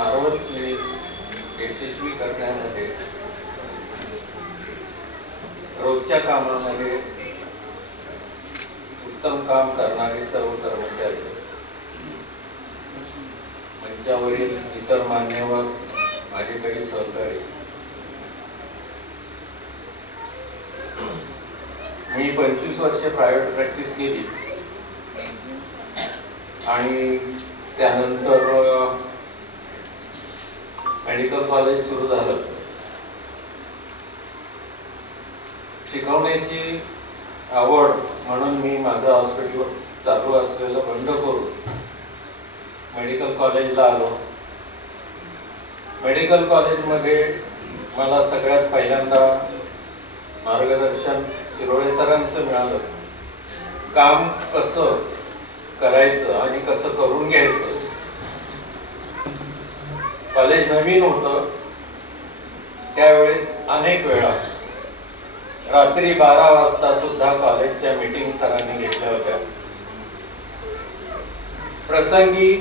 Marvel clinic यशस्वी करण्यामध्ये रोजच्या कामामध्ये उत्तम काम करणारे सर्व कर्मचारी, मंचावरील इतर मान्यवर, माझे काही सहकारी, मी 25 वर्ष प्रायव्हेट प्रॅक्टिस केली आणि त्यानंतर मेडिकल कॉलेज सुरू झालं. शिकवण्याची आवड म्हणून मी माझं हॉस्पिटल चालू असलेलं बंद करून मेडिकल कॉलेजला आलो. मेडिकल कॉलेजमध्ये मला सगळ्यात पहिल्यांदा मार्गदर्शन शिरोळे सरांचं मिळालं. काम कसं करायचं आणि कसं करून घ्यायचं. कॉलेज नवीन होतं त्यावेळेस अनेक वेळा रात्री 12 वाजता सुद्धा कॉलेजच्या मीटिंग सरांनी घेतल्या होत्या. प्रसंगी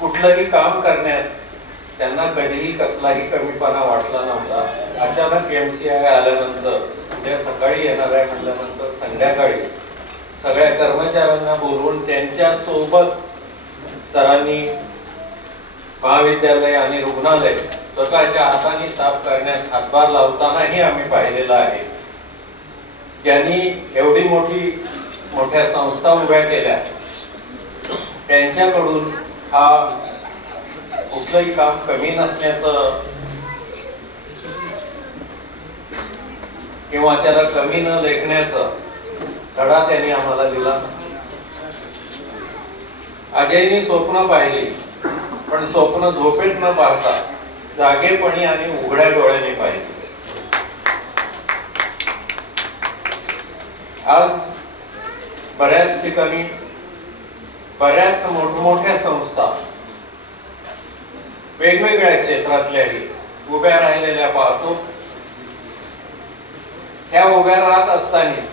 कुठलंही काम करण्यात त्यांना कधीही कसलाही कमीपणा वाटला नव्हता. अचानक MCI आल्यानंतर, उद्या सकाळी येणार आहे म्हटल्यानंतर संध्याकाळी सगळ्या कर्मचाऱ्यांना बोलवून त्यांच्या सोबत सरांनी महाविद्यालय आणि रुग्णालय स्वतःच्या हाताने साफ करण्यास हातभार लावतानाही आम्ही पाहिलेलं आहे. ज्यांनी एवढी मोठ्या संस्था उभ्या केल्या त्यांच्याकडून हा कुठलंही काम कमी नसण्याचं किंवा त्याला कमी न लेखण्याचं धडा त्यांनी आम्हाला दिला. अजयनी स्वप्न पाहिली, पण स्वप्न झोपेत न पाहता जागेपणी आणि उघड्या डोळ्याने पाहिली. आज बऱ्याच ठिकाणी बऱ्याच मोठमोठ्या संस्था वेगवेगळ्या क्षेत्रातल्याही उभ्या राहिलेल्या पाहतो. त्या उभ्या राहत असताना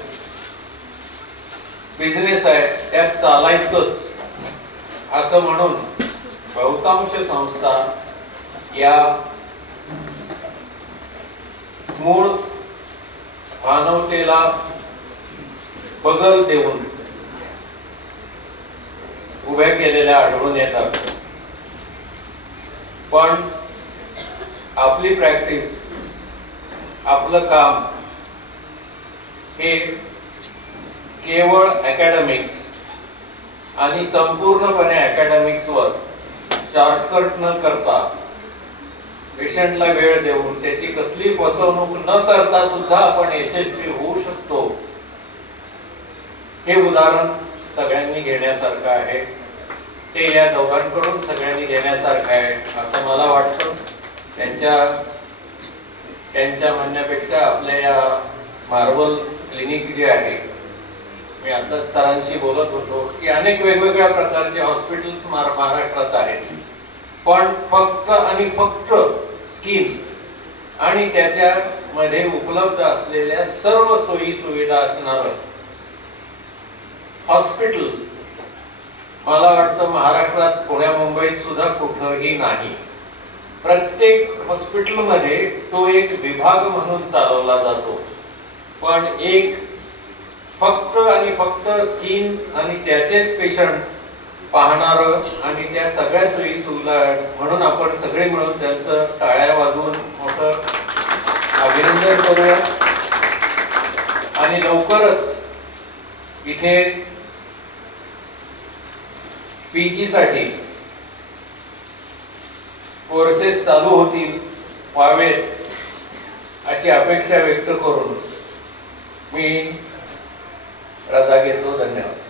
बिझनेस आहे त्यात चालायचंच असं म्हणून बहुतांश संस्था या मूळ मानवतेला बगल देऊन उभ्या केलेल्या आढळून येतात. पण आपली प्रॅक्टिस, आपलं काम हे केवळ अकॅडमिक्स आणि संपूर्णपणे अकॅडमिक्सवर शॉर्टकट न करता, पेशंटला वेळ देऊन त्याची कसली फसवणूक न करता सुद्धा आपण यशस्वी होऊ शकतो, हे उदाहरण सगळ्यांनी घेण्यासारखं आहे. ते या दोघांकडून सगळ्यांनी घेण्यासारखं आहे असं मला वाटतं. त्यांच्या म्हणण्यापेक्षा आपल्या या मार्वल क्लिनिक जे आहे, मी आताच सरांशी बोलत होतो की अनेक वेगवेगळ्या प्रकारचे हॉस्पिटल्स महाराष्ट्रात आहेत. पण फक्त आणि फक्त स्कीम आणि त्याच्यामध्ये उपलब्ध असलेल्या सर्व सोयी सुविधा असणार हॉस्पिटल मला वाटतं महाराष्ट्रात, पुण्या मुंबईत सुद्धा कुठंही नाही. प्रत्येक हॉस्पिटलमध्ये तो एक विभाग म्हणून चालवला जातो. पण एक फक्त आणि फक्त स्कीम आणि त्याचेच पेशंट पाहणार आणि त्या सगळ्या सोयी सुविधा म्हणून आपण सगळे मिळून त्यांचं टाळ्या वाजवून मोठं अभिनंदन करूया. आणि लवकरच इथे PG साठी कोर्सेस चालू होतील, व्हावेत अशी अपेक्षा व्यक्त करून मी रजा घेतो. धन्यवाद.